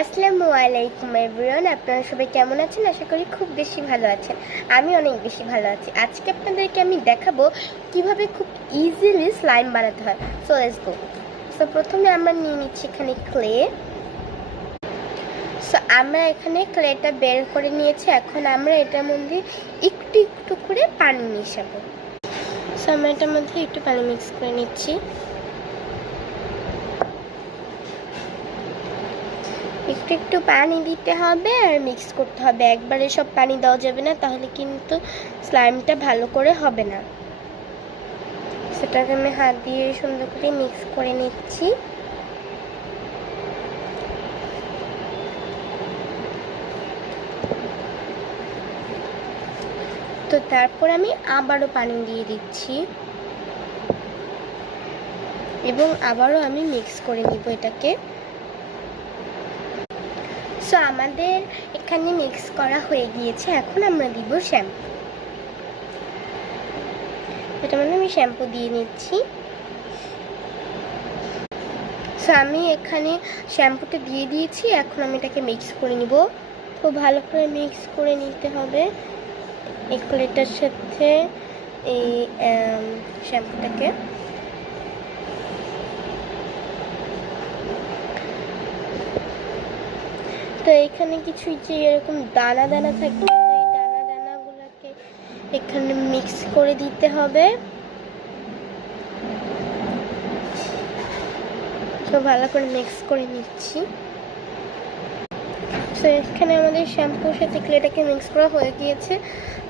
আসসালামু আলাইকুম এভরিওয়ান, আপনারা সবাই কেমন আছেন? আশা করি খুব বেশি ভালো আছেন। আমি অনেক বেশি ভালো আছি। আজকে আপনাদেরকে আমি দেখাবো কিভাবে খুব ইজিলি স্লাইম বানাতে হয়। So let's go. সো প্রথমে আমরা নিয়ে নিচ্ছি এখানে ক্লে। সো আমরা এখানে ক্লেটা বের করে নিয়েছি। এখন আমরা এটার মধ্যে একটু একটু করে পানি মিশাবো। সো আমরা এটার মধ্যে একটু পানি মিক্স করে নিচ্ছি। একটু একটু পানি দিতে হবে আর মিক্স করতে হবে। একবারে সব পানি দেওয়া যাবে না, তাহলে কিন্তু স্লাইমটা ভালো করে হবে না। সেটাকে আমি হাত দিয়ে সুন্দর করে মিক্স করে নিচ্ছি। তো তারপর আমি আবারও পানি দিয়ে দিচ্ছি এবং আবারও আমি মিক্স করে নিব এটাকে। সো আমাদের এখানে মিক্স করা হয়ে গিয়েছে। এখন আমরা দিব শ্যাম্পু। এটা মানে আমি শ্যাম্পু দিয়ে নিচ্ছি। সো আমি এখানে শ্যাম্পুটা দিয়ে দিয়েছি। এখন আমি এটাকে মিক্স করে নিব। খুব ভালো করে মিক্স করে নিতে হবে এই ক্লেটার সাথে এই শ্যাম্পুটাকে। তো এখানে কিছু যে এরকম দানা দানা থাকবে, এই দানা দানাগুলোকে এখানে মিক্স করে দিতে হবে। তো ভালো করে মিক্স করে নিচ্ছি। সো এখানে আমাদের শ্যাম্পুর সাথে ক্লেটাকে মিক্স করা হয়ে গিয়েছে।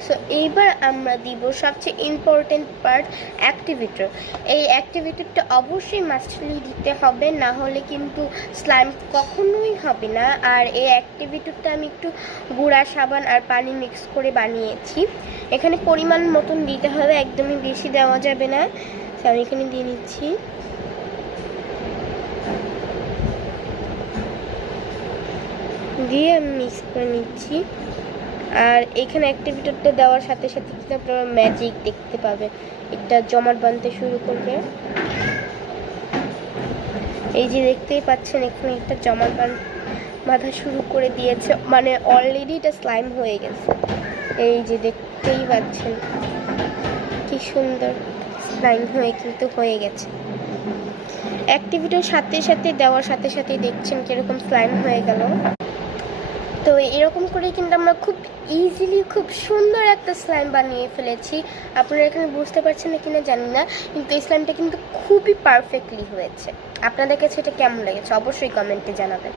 সো এইবার আমরা দিব সবচেয়ে ইম্পর্টেন্ট পার্ট, অ্যাক্টিভেটর। এই অ্যাক্টিভেটরটা অবশ্যই মাস্টলি দিতে হবে, না হলে কিন্তু স্লাইম কখনোই হবে না। আর এই অ্যাক্টিভেটরটা আমি একটু গুঁড়া সাবান আর পানি মিক্স করে বানিয়েছি। এখানে পরিমাণ মতন দিতে হবে, একদমই বেশি দেওয়া যাবে না। সো আমি এখানে দিয়ে নিচ্ছি। দিয়ে আমি মিক্স করে নিচ্ছি। আর এখানে অ্যাক্টিভেটরটা দেওয়ার সাথে সাথে কিন্তু আপনারা ম্যাজিক দেখতে পাবেন, এটা জমাট বাঁধতে শুরু করবে। এই যে দেখতেই পাচ্ছেন এখানে একটা জমাট বাঁধা শুরু করে দিয়েছে, মানে অলরেডি এটা স্লাইম হয়ে গেছে। এই যে দেখতেই পাচ্ছেন কি সুন্দর স্লাইম হয়ে গেছে। অ্যাক্টিভেটর সাথে সাথে দেওয়ার সাথে সাথে দেখছেন কিরকম স্লাইম হয়ে গেল। তো এরকম করে কিন্তু আমরা খুব ইজিলি খুব সুন্দর একটা স্লাইম বানিয়ে ফেলেছি। আপনারা এখানে বুঝতে পারছেন না কিনা জানি না, কিন্তু এই স্লাইমটা কিন্তু খুবই পারফেক্টলি হয়েছে। আপনাদের কাছে এটা কেমন লেগেছে অবশ্যই কমেন্টে জানাবেন।